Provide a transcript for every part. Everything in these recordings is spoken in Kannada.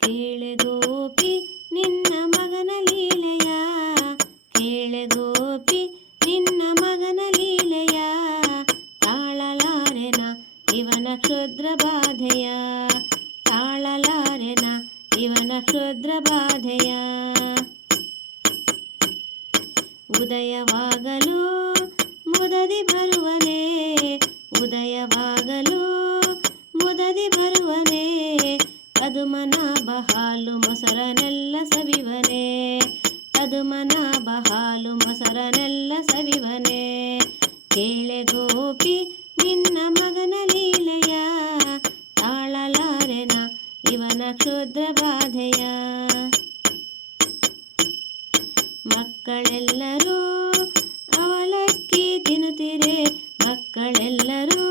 ಕೇಳೆ ಗೋಪಿ ನಿನ್ನ ಮಗನ ಲೀಲೆಯ. ಕೇಳೆ ಗೋಪಿ ನಿನ್ನ ಮಗನ ಲೀಲೆಯ. ತಾಳಲಾರೆನ ಇವನ ಕ್ಷುದ್ರ ಬಾಧೆಯ. ತಾಳಲಾರೆನ ಇವನ ಕ್ಷುದ್ರ ಬಾಧೆಯ. ಉದಯವಾಗಲು ಮುದದಿ ಬರುವನೇ. ಉದಯವಾಗಲು ಮುದದಿ ಬರುವನೇ. ಕದುಮನ ಬಹಾಲು ಮೊಸರನೆಲ್ಲ ಸವಿವನೇ. ಕದುಮನ ಬಹಾಲು ಮೊಸರನೆಲ್ಲ ಸವಿವನೇ. ಕೇಳೆ ಗೋಪಿ, ನಿನ್ನ ಮಗನ ಲೀಲೆಯ. ತಾಳಲಾರೆನ ಇವನ ಕ್ಷುದ್ರ ಬಾಧೆಯ. ಮಕ್ಕಳೆಲ್ಲರೂ ಅವಲಕ್ಕಿ ತಿನ್ನುತ್ತೀರೆ. ಮಕ್ಕಳೆಲ್ಲರೂ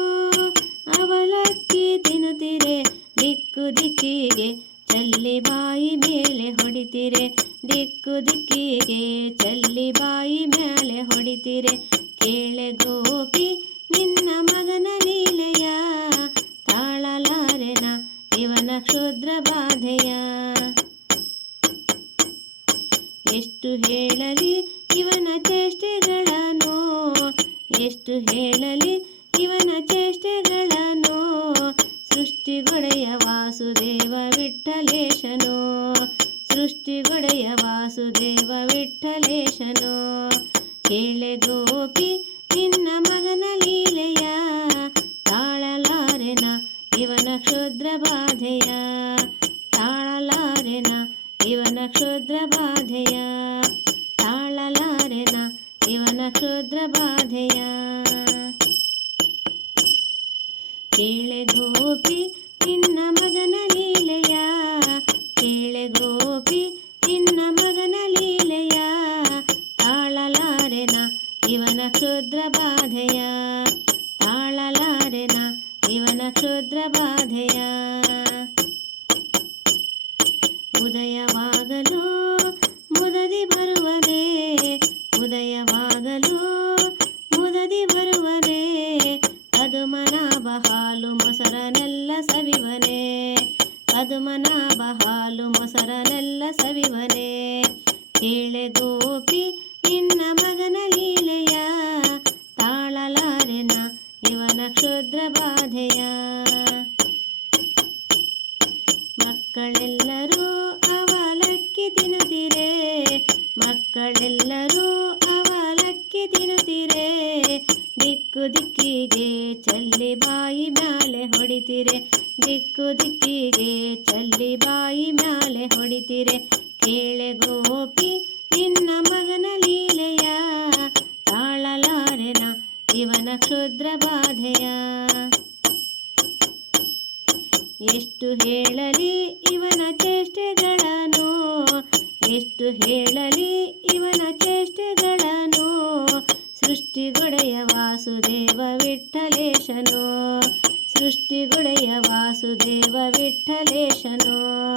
ದಿಕ್ಕು ದಿಕ್ಕಿಗೆ ಚಲ್ಲಿ ಬಾಯಿ ಮೇಲೆ ಹೊಡಿತೀರೆ. ದಿಕ್ಕು ದಿಕ್ಕಿಗೆ ಚಲ್ಲಿ ಬಾಯಿ ಮೇಲೆ ಹೊಡಿತೀರೆ. ಕೇಳೆ ಗೋಪಿ, ನಿನ್ನ ಮಗನ ಲೀಲೆಯ ತಾಳಲಾರೆನ ಇವನ ಕ್ಷುದ್ರ ಬಾಧೆಯ. ಎಷ್ಟು ಹೇಳಲಿ ಇವನ ಚೇಷ್ಟೆಗಳನ್ನು ಎಷ್ಟು ಹೇಳಲಿ ಇವನ ಚೇಷ್ಟೆಗಳನ್ನು ಸೃಷ್ಟಿಗೊಡೆಯ ವಾಸುದೇವ ವಿಠಲೇಶನು ಸೃಷ್ಟಿಗೊಡೆಯ ವಾಸುದೇವ ವಿಠಲೇಶನು ಕೇಳೆ ಗೋಪಿ, ನಿನ್ನ ಮಗನ ಲೀಲೆಯ. ತಾಳಲಾರೆನ ಇವನ ಕ್ಷುದ್ರ ಬಾಧೆಯ. ತಾಳಲಾರೆನ ಇವನ ಕ್ಷುದ್ರ ಬಾಧೆಯ. ತಾಳಲಾರೆನ ಇವನ ಕ್ಷುದ್ರ ಬಾಧೆಯ. ಕೇಳೆ ಗೋಪಿ ಇವನ ಕ್ಷುದ್ರ ಬಾಧೆಯ ತಾಳಲಾರೆನ ಇವನ ಕ್ಷುದ್ರ ಬಾಧೆಯ ಉದಯವಾಗಲು ಮುದದಿ ಬರುವನೇ ಉದಯವಾಗಲು ಮುದದಿ ಬರುವನೇ ಕದುಮನ ಬಹಾಲು ಮೊಸರನೆಲ್ಲ ಸವಿವನೇ ಕದುಮನ ಬಹಾಲು ಮೊಸರನೆಲ್ಲ ಸವಿವನೇ. ಕೇಳೆ ಗೋಪಿ ಮಕ್ಕಳೆಲ್ಲರೂ ಅವಲಕ್ಕಿ ತಿನ್ನುತ್ತೀರೆ? ಮಕ್ಕಳೆಲ್ಲರೂ ಅವಲಕ್ಕಿ ತಿನ್ನುತ್ತೀರೆ? ದಿಕ್ಕು ದಿಕ್ಕಿಗೆ ಚಲ್ಲಿ ಬಾಯಿ ಮ್ಯಾಲೆ ಹೊಡಿತೀರೆ? ದಿಕ್ಕು ದಿಕ್ಕಿಗೆ ಚಲ್ಲಿ ಬಾಯಿ ಮ್ಯಾಲೆ ಹೊಡಿತೀರೆ? ಕೇಳೆ ಗೋಪಿ, ನಿನ್ನ ಮಗನ ಲೀಲೆಯ ತಾಳಲಾರೆನ ಇವನ ಕ್ಷುದ್ರ ಬಾಧೆಯ ಎಷ್ಟು ಹೇಳಲಿ ಇವನ ಚೇಷ್ಟೆಗಳನ್ನು? ಎಷ್ಟು ಹೇಳಲಿ ಇವನ ಚೇಷ್ಟೆಗಳನ್ನು? ಸೃಷ್ಟಿಗೊಡೆಯ ವಾಸುದೇವ ವಿಠಲೇಶನು. ಸೃಷ್ಟಿಗೊಡೆಯ ವಾಸುದೇವ ವಿಠಲೇಶನು.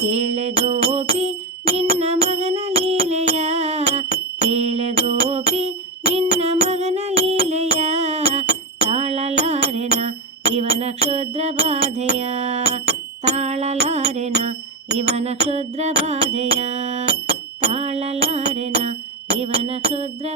ಕೇಳೆ ಗೋಪಿ ನಿನ್ನ ಮಗನ ಲೀಲೆಯ ಕ್ಷುದ್ರ ತಾಳಲಾರೆನ ಇವನ ಕ್ಷುದ್ರ ತಾಳಲಾರೆನ ಇವನ ಕ್ಷುದ್ರ